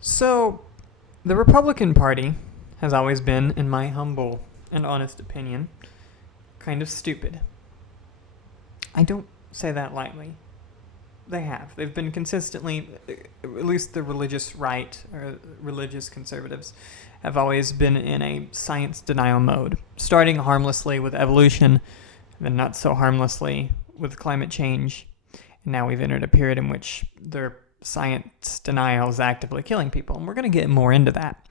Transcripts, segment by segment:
So, the Republican Party has always been, in my humble and honest opinion, kind of stupid. I don't say that lightly. They have. They've been consistently, at least the religious right, or religious conservatives, have always been in a science denial mode, starting harmlessly with evolution, and then not so harmlessly with climate change. And now we've entered a period in which their science denial is actively killing people, and we're going to get more into that.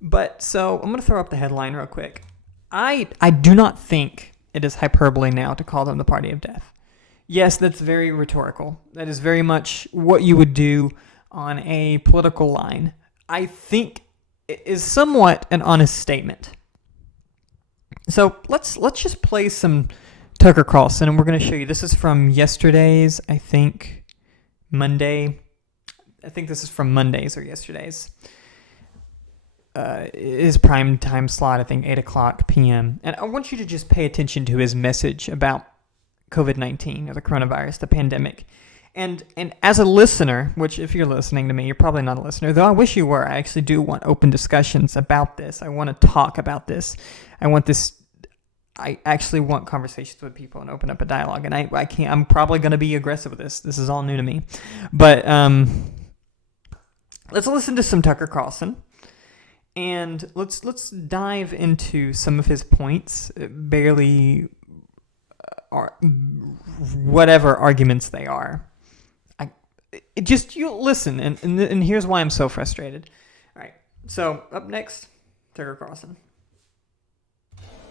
But so I'm going to throw up the headline real quick. I do not think it is hyperbole now to call them the party of death. Yes, that's very rhetorical. That is very much what you would do on a political line. I think it is somewhat an honest statement. So let's just play some Tucker Carlson, and we're going to show you. This is from yesterday's, I think, Monday. I think this is from Monday's or yesterday's. His prime time slot, I think 8 o'clock p.m. And I want you to just pay attention to his message about COVID-19 or the coronavirus, the pandemic. And as a listener, which if you're listening to me, you're probably not a listener, though I wish you were. I actually do want open discussions about this. I want to talk about this. I actually want conversations with people and open up a dialogue. And I can't, I'm probably going to be aggressive with this. This is all new to me. But let's listen to some Tucker Carlson. And let's dive into some of his points, barely whatever arguments they are. You listen, and here's why I'm so frustrated. All right, so up next, Tucker Carlson.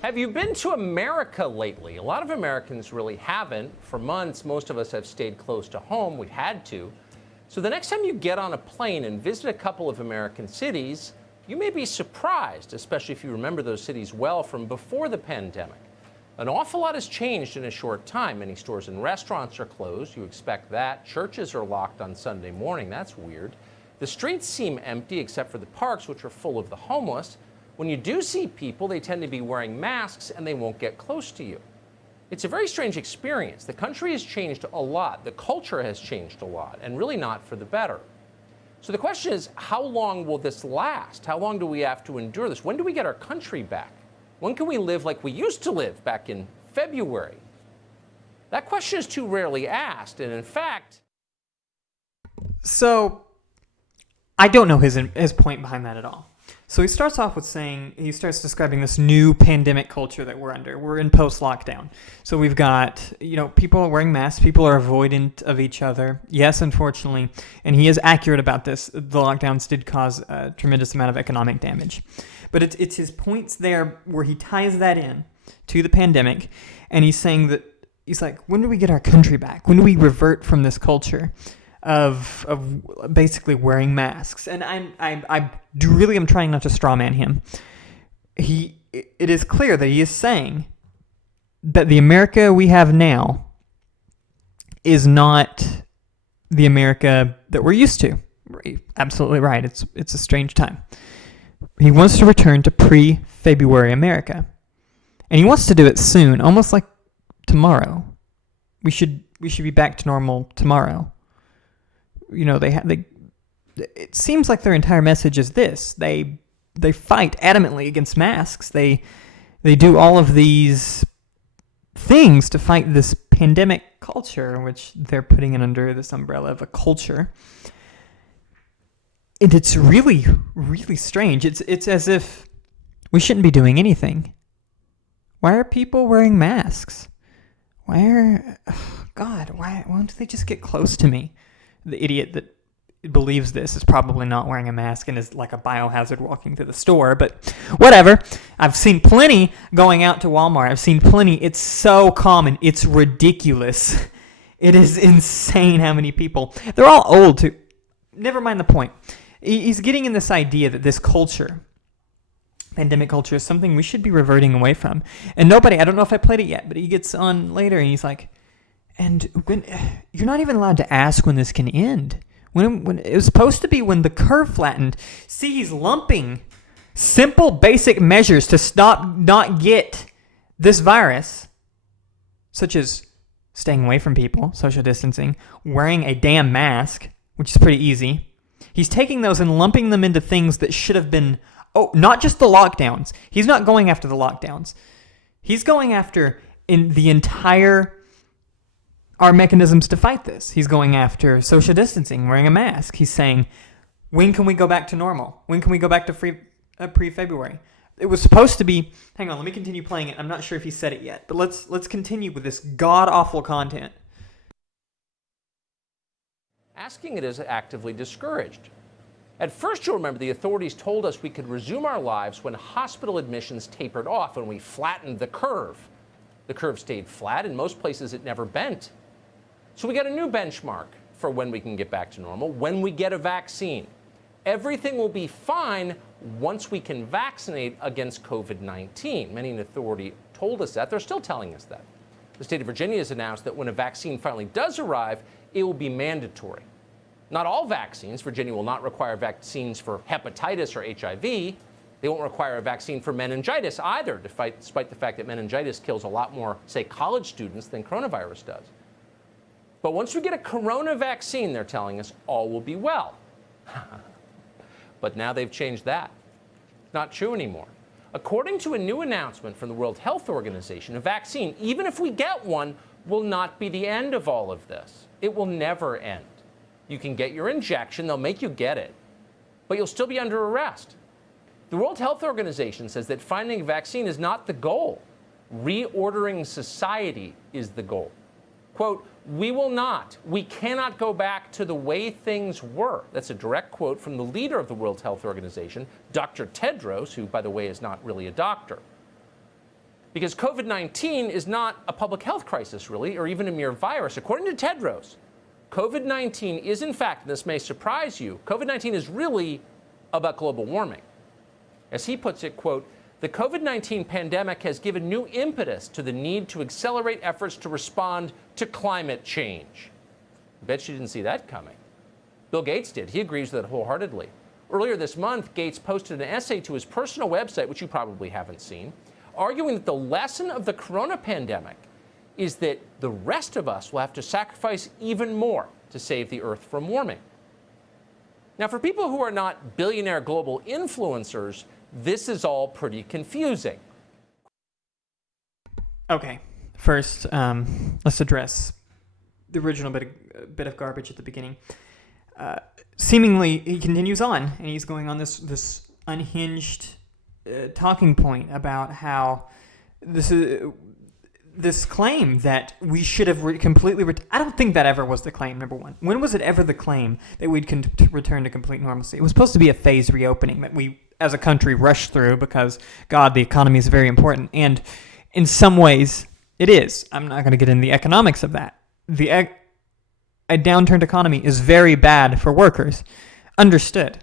Have you been to America lately? A lot of Americans really haven't. For months, most of us have stayed close to home. We had to. So the next time you get on a plane and visit a couple of American cities, you may be surprised, especially if you remember those cities well from before the pandemic. An awful lot has changed in a short time. Many stores and restaurants are closed. You expect that. Churches are locked on Sunday morning. That's weird. The streets seem empty except for the parks, which are full of the homeless. When you do see people, they tend to be wearing masks and they won't get close to you. It's a very strange experience. The country has changed a lot. The culture has changed a lot, and really not for the better. So the question is, how long will this last? How long do we have to endure this? When do we get our country back? When can we live like we used to live back in February? That question is too rarely asked, and in fact... So, I don't know his point behind that at all. So he starts off with saying, he starts describing this new pandemic culture that we're under. We're in post-lockdown. So we've got, people are wearing masks. People are avoidant of each other. Yes, unfortunately. And he is accurate about this. The lockdowns did cause a tremendous amount of economic damage. But it's his points there where he ties that in to the pandemic. And he's saying that, he's like, when do we get our country back? When do we revert from this culture of basically wearing masks? And I really am trying not to strawman him. It is clear that he is saying that the America we have now is not the America that we're used to. Absolutely right. It's a strange time. He wants to return to pre-February America. And he wants to do it soon, almost like tomorrow. We should be back to normal tomorrow. It seems like their entire message is this. They fight adamantly against masks. They do all of these things to fight this pandemic culture, which they're putting it under this umbrella of a culture. And it's really, really strange. It's as if we shouldn't be doing anything. Why are people wearing masks? Why don't they just get close to me? The idiot that believes this is probably not wearing a mask and is like a biohazard walking through the store, but whatever. I've seen plenty going out to Walmart. I've seen plenty. It's so common. It's ridiculous. It is insane how many people. They're all old too. Never mind the point. He's getting in this idea that this culture, pandemic culture, is something we should be reverting away from. And I don't know if I played it yet, but he gets on later and he's like, and when you're not even allowed to ask when this can end. When it was supposed to be when the curve flattened. See, he's lumping simple, basic measures to not get this virus, such as staying away from people, social distancing, wearing a damn mask, which is pretty easy, He's taking those and lumping them into things that should have been, not just the lockdowns. He's not going after the lockdowns. He's going after our mechanisms to fight this. He's going after social distancing, wearing a mask. He's saying, when can we go back to normal? When can we go back to pre-February? It was supposed to be, hang on, let me continue playing it. I'm not sure if he said it yet, but let's continue with this god-awful content. Asking it is actively discouraged. At first, you'll remember the authorities told us we could resume our lives when hospital admissions tapered off, when we flattened the curve. The curve stayed flat. In most places, it never bent. So we got a new benchmark for when we can get back to normal, when we get a vaccine. Everything will be fine once we can vaccinate against COVID-19. Many in authority told us that. They're still telling us that. The state of Virginia has announced that when a vaccine finally does arrive, it will be mandatory. Not all vaccines. Virginia will not require vaccines for hepatitis or HIV. They won't require a vaccine for meningitis either, despite the fact that meningitis kills a lot more, say, college students than coronavirus does. But once we get a corona vaccine, they're telling us, all will be well. But now they've changed that. Not true anymore. According to a new announcement from the World Health Organization, a vaccine, even if we get one, will not be the end of all of this. It will never end. You can get your injection, they'll make you get it, but you'll still be under arrest. The World Health Organization says that finding a vaccine is not the goal. Reordering society is the goal. Quote, we cannot go back to the way things were. That's a direct quote from the leader of the World Health Organization, Dr. Tedros, who, by the way, is not really a doctor. Because COVID-19 is not a public health crisis, really, or even a mere virus. According to Tedros, COVID-19 is, in fact, and this may surprise you, COVID-19 is really about global warming. As he puts it, quote, the COVID-19 pandemic has given new impetus to the need to accelerate efforts to respond to climate change. I bet you didn't see that coming. Bill Gates did. He agrees with it wholeheartedly. Earlier this month, Gates posted an essay to his personal website, which you probably haven't seen, arguing that the lesson of the corona pandemic is that the rest of us will have to sacrifice even more to save the Earth from warming. Now, for people who are not billionaire global influencers, this is all pretty confusing. Okay, first, let's address the original bit of garbage at the beginning. Seemingly, he continues on, and he's going on this unhinged talking point about how this claim that we should have I don't think that ever was the claim, number one. When was it ever the claim that we'd return to complete normalcy? It was supposed to be a phased reopening that we, as a country, rushed through because, God, the economy is very important. And in some ways, it is. I'm not going to get into the economics of that. A downturned economy is very bad for workers. Understood.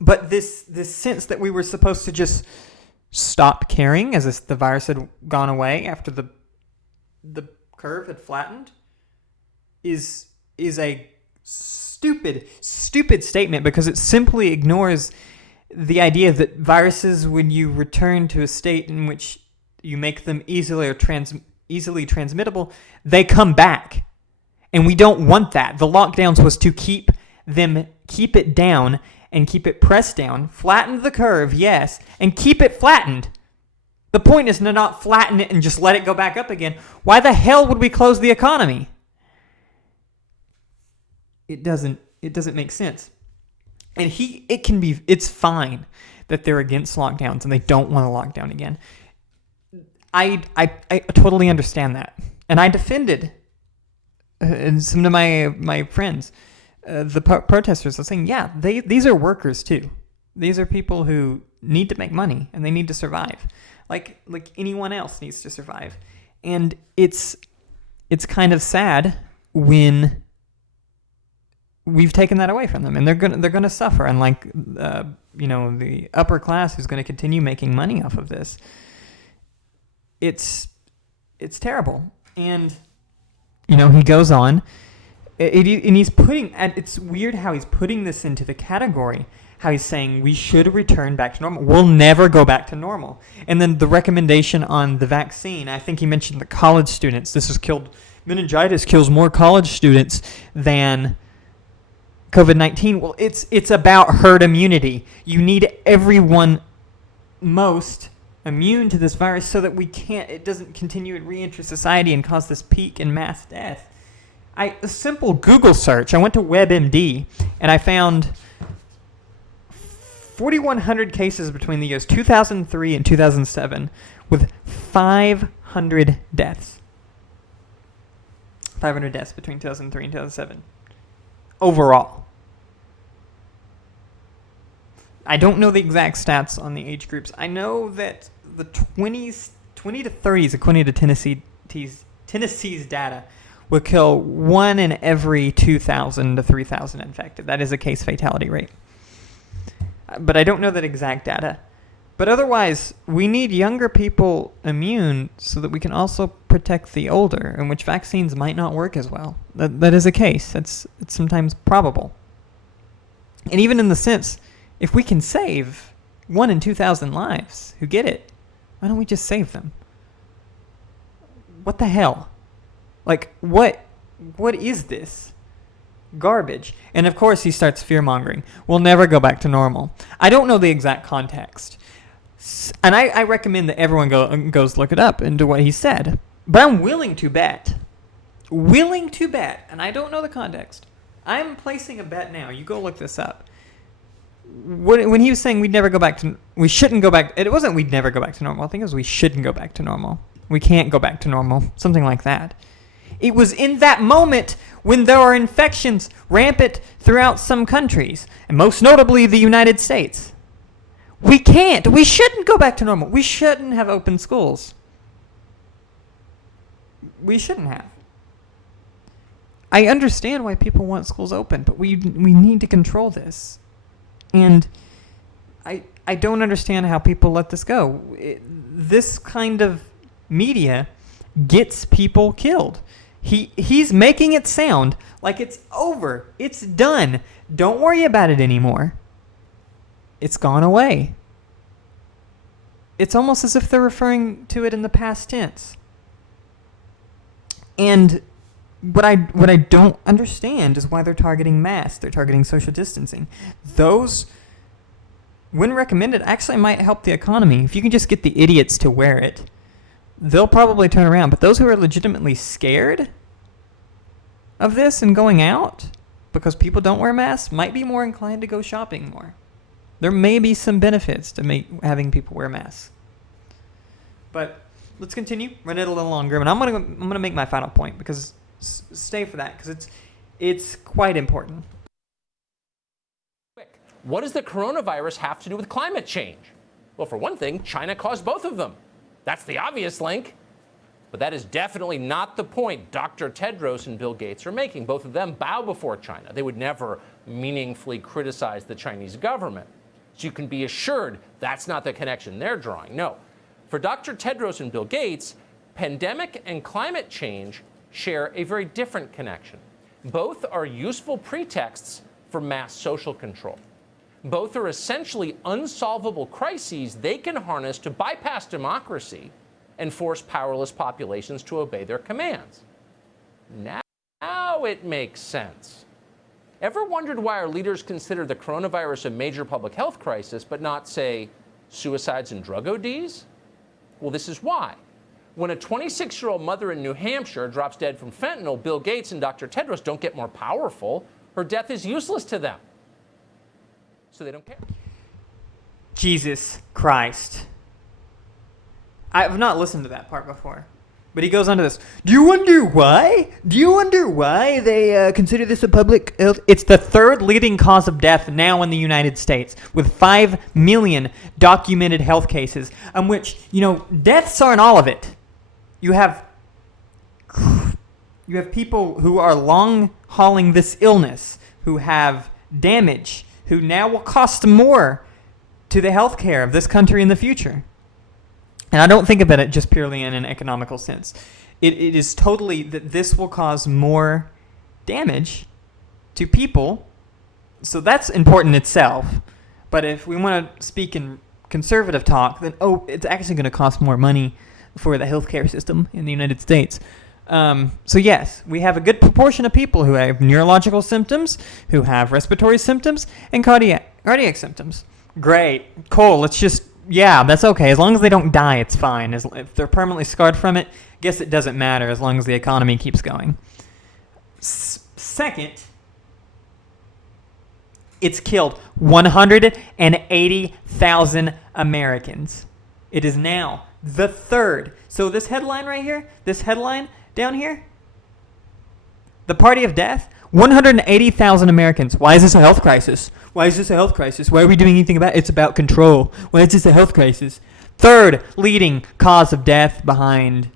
But this sense that we were supposed to just stop caring as if the virus had gone away after the curve had flattened is a stupid statement, because it simply ignores the idea that viruses, when you return to a state in which you make them easily transmittable, they come back. And we don't want that. The lockdowns was to keep it down and keep it pressed down, flatten the curve, yes, and keep it flattened. The point is to not flatten it and just let it go back up again. Why the hell would we close the economy? It doesn't make sense. And it's fine that they're against lockdowns and they don't want to lock down again. I totally understand that. And I defended some of my friends, the protesters, are saying, yeah, these are workers too. These are people who need to make money and they need to survive, like anyone else needs to survive. And it's kind of sad when we've taken that away from them, and they're gonna suffer. And the upper class who's going to continue making money off of this, it's terrible. And he goes on. And he's it's weird how he's putting this into the category, how he's saying we should return back to normal. We'll never go back to normal. And then the recommendation on the vaccine, I think he mentioned the college students. Meningitis kills more college students than COVID-19. Well, it's about herd immunity. You need everyone most immune to this virus so that it doesn't continue to re-enter society and cause this peak in mass death. A simple Google search, I went to WebMD, and I found 4,100 cases between the years 2003 and 2007 with 500 deaths. 500 deaths between 2003 and 2007. Overall. I don't know the exact stats on the age groups. I know that the 20 to 30s, according to Tennessee's data, will kill 1 in every 2,000 to 3,000 infected. That is a case fatality rate. But I don't know that exact data. But otherwise, we need younger people immune so that we can also protect the older, in which vaccines might not work as well. That is a case. It's sometimes probable. And even in the sense, if we can save 1 in 2,000 lives who get it, why don't we just save them? What the hell? Like, what is this? Garbage. And of course he starts fear-mongering. We'll never go back to normal. I don't know the exact context. And I recommend that everyone goes look it up into what he said. But I'm willing to bet, and I don't know the context. I'm placing a bet now. You go look this up. When he was saying we shouldn't go back, it wasn't we'd never go back to normal. I think it was we shouldn't go back to normal. We can't go back to normal. Something like that. It was in that moment when there are infections rampant throughout some countries, and most notably the United States. We shouldn't go back to normal. We shouldn't have open schools. We shouldn't have. I understand why people want schools open, but we need to control this. And I don't understand how people let this go. This kind of media gets people killed. He's making it sound like it's over. It's done. Don't worry about it anymore. It's gone away. It's almost as if they're referring to it in the past tense. And what I don't understand is why they're targeting masks. They're targeting social distancing. Those, when recommended, actually might help the economy. If you can just get the idiots to wear it, they'll probably turn around. But those who are legitimately scared of this and going out because people don't wear masks might be more inclined to go shopping more. There may be some benefits to having people wear masks. But let's continue. Run it a little longer. And I'm gonna make my final point because stay for that because it's quite important. What does the coronavirus have to do with climate change? Well, for one thing, China caused both of them. That's the obvious link. But that is definitely not the point Dr. Tedros and Bill Gates are making. Both of them bow before China. They would never meaningfully criticize the Chinese government. So you can be assured that's not the connection they're drawing. No. For Dr. Tedros and Bill Gates, pandemic and climate change share a very different connection. Both are useful pretexts for mass social control. Both are essentially unsolvable crises they can harness to bypass democracy and force powerless populations to obey their commands. Now it makes sense. Ever wondered why our leaders consider the coronavirus a major public health crisis, but not, say, suicides and drug ODs? Well, this is why. When a 26-year-old mother in New Hampshire drops dead from fentanyl, Bill Gates and Dr. Tedros don't get more powerful. Her death is useless to them. So they don't care. Jesus Christ. I've not listened to that part before. But he goes on to this. Do you wonder why? They consider this a public health? It's the third leading cause of death now in the United States, with 5 million documented health cases, on which, deaths aren't all of it. You have people who are long hauling this illness, who have damage, who now will cost more to the healthcare of this country in the future. And I don't think about it just purely in an economical sense. It is totally that this will cause more damage to people. So that's important itself. But if we want to speak in conservative talk, then, it's actually going to cost more money for the healthcare system in the United States. So yes, we have a good proportion of people who have neurological symptoms, who have respiratory symptoms, and cardiac symptoms. Great, cool. That's okay. As long as they don't die, it's fine. If they're permanently scarred from it, I guess it doesn't matter as long as the economy keeps going. Second, it's killed 180,000 Americans. It is now the third. So this headline right here, this headline down here, the party of death, 180,000 Americans. Why is this a health crisis? Why is this a health crisis? Why are we doing anything about it? It's about control. Why is this a health crisis? Third leading cause of death behind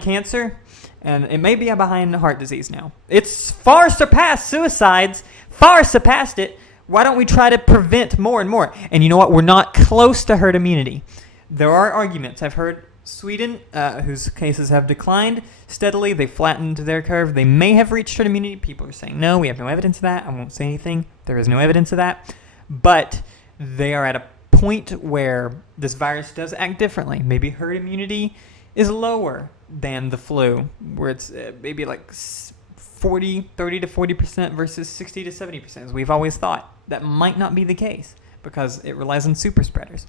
cancer, and it may be behind heart disease now. It's far surpassed suicides, far surpassed it. Why don't we try to prevent more and more? And you know what? We're not close to herd immunity. There are arguments. I've heard Sweden, whose cases have declined steadily, they flattened their curve. They may have reached herd immunity. People are saying, no, we have no evidence of that. I won't say anything. There is no evidence of that. But they are at a point where this virus does act differently. Maybe herd immunity is lower than the flu, where it's maybe like 30 to 40% versus 60 to 70%, as we've always thought. That might not be the case because it relies on super spreaders.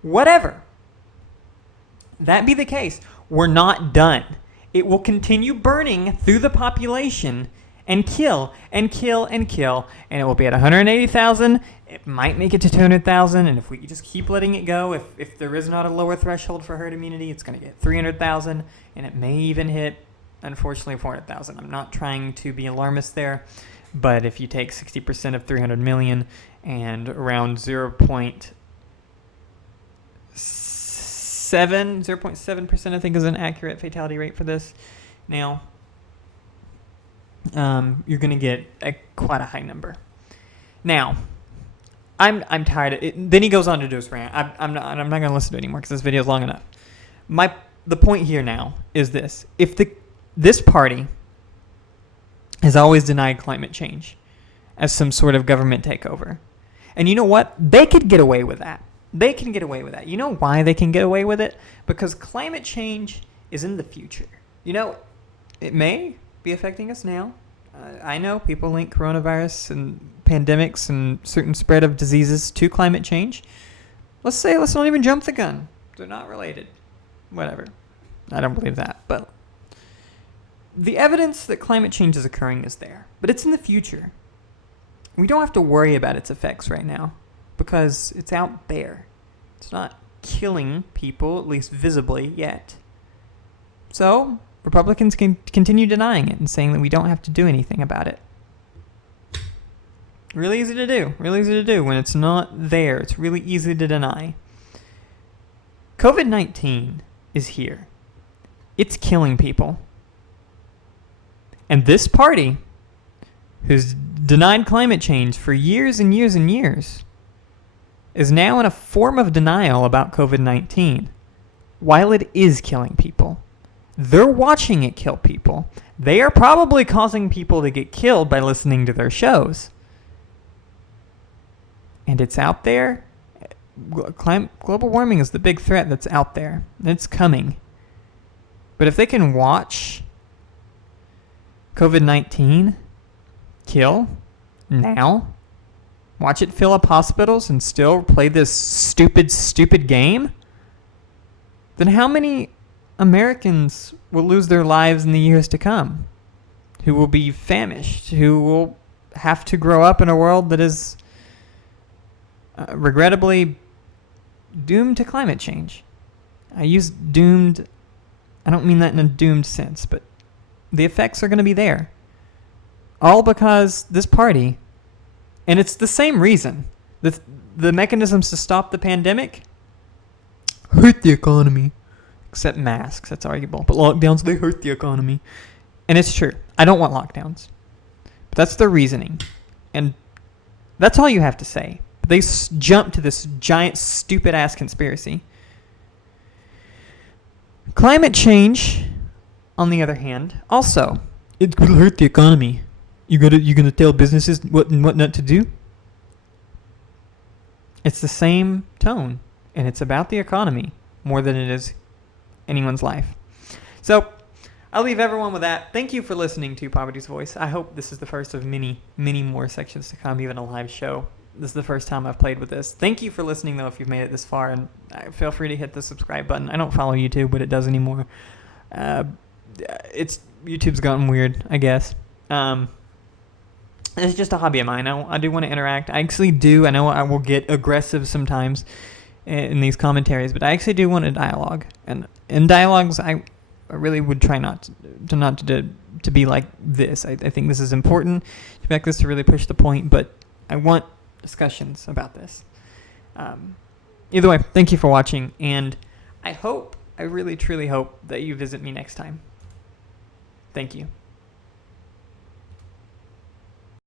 Whatever. That be the case, we're not done. It will continue burning through the population and kill and kill and kill, and it will be at 180,000. It might make it to 200,000, and if we just keep letting it go, if there is not a lower threshold for herd immunity, it's going to get 300,000, and it may even hit, unfortunately, 400,000. I'm not trying to be alarmist there, but if you take 60% of 300 million and around 0.7% I think is an accurate fatality rate for this now, you're going to get quite a high number. Now, I'm tired of it. Then he goes on to do his rant. I'm not going to listen to it anymore because this video is long enough. The point here now is this. If this party has always denied climate change as some sort of government takeover, and you know what? They could get away with that. They can get away with that. You know why they can get away with it? Because climate change is in the future. You know, it may be affecting us now. I know people link coronavirus and pandemics and certain spread of diseases to climate change. Let's not even jump the gun. They're not related. Whatever. I don't believe that. But the evidence that climate change is occurring is there. But it's in the future. We don't have to worry about its effects right now because it's out there. It's not killing people, at least visibly, yet. So Republicans can continue denying it and saying that we don't have to do anything about it. Really easy to do. Really easy to do when it's not there. It's really easy to deny. COVID-19 is here. It's killing people. And this party, who's denied climate change for years and years and years, is now in a form of denial about COVID-19 while it is killing people. They're watching it kill people. They are probably causing people to get killed by listening to their shows. And it's out there. Global warming is the big threat that's out there. It's coming. But if they can watch COVID-19 kill now, watch it fill up hospitals and still play this stupid game, then how many Americans will lose their lives in the years to come? Who will be famished? Who will have to grow up in a world that is regrettably doomed to climate change? I use doomed, I don't mean that in a doomed sense, but the effects are going to be there. All because this party, and it's the same reason, the mechanisms to stop the pandemic hurt the economy. Except masks, that's arguable. But lockdowns, they hurt the economy. And it's true. I don't want lockdowns. But that's their reasoning. And that's all you have to say. But they jump to this giant, stupid-ass conspiracy. Climate change, on the other hand, also, it will hurt the economy. You're gonna tell businesses what not to do? It's the same tone. And it's about the economy more than it is anyone's life. So I'll leave everyone with that. Thank you for listening to Poverty's Voice. I hope this is the first of many, many more sections to come, even a live show. This is the first time I've played with this. Thank you for listening, though, if you've made it this far. And feel free to hit the subscribe button. I don't follow YouTube, but it does anymore. YouTube's gotten weird, I guess. It's just a hobby of mine. I do want to interact. I actually do. I know I will get aggressive sometimes in these commentaries, but I actually do want a dialogue. And in dialogues, I really would try not to be like this. I think this is important to expect this to really push the point, but I want discussions about this. Either way, thank you for watching, and I really truly hope that you visit me next time. Thank you.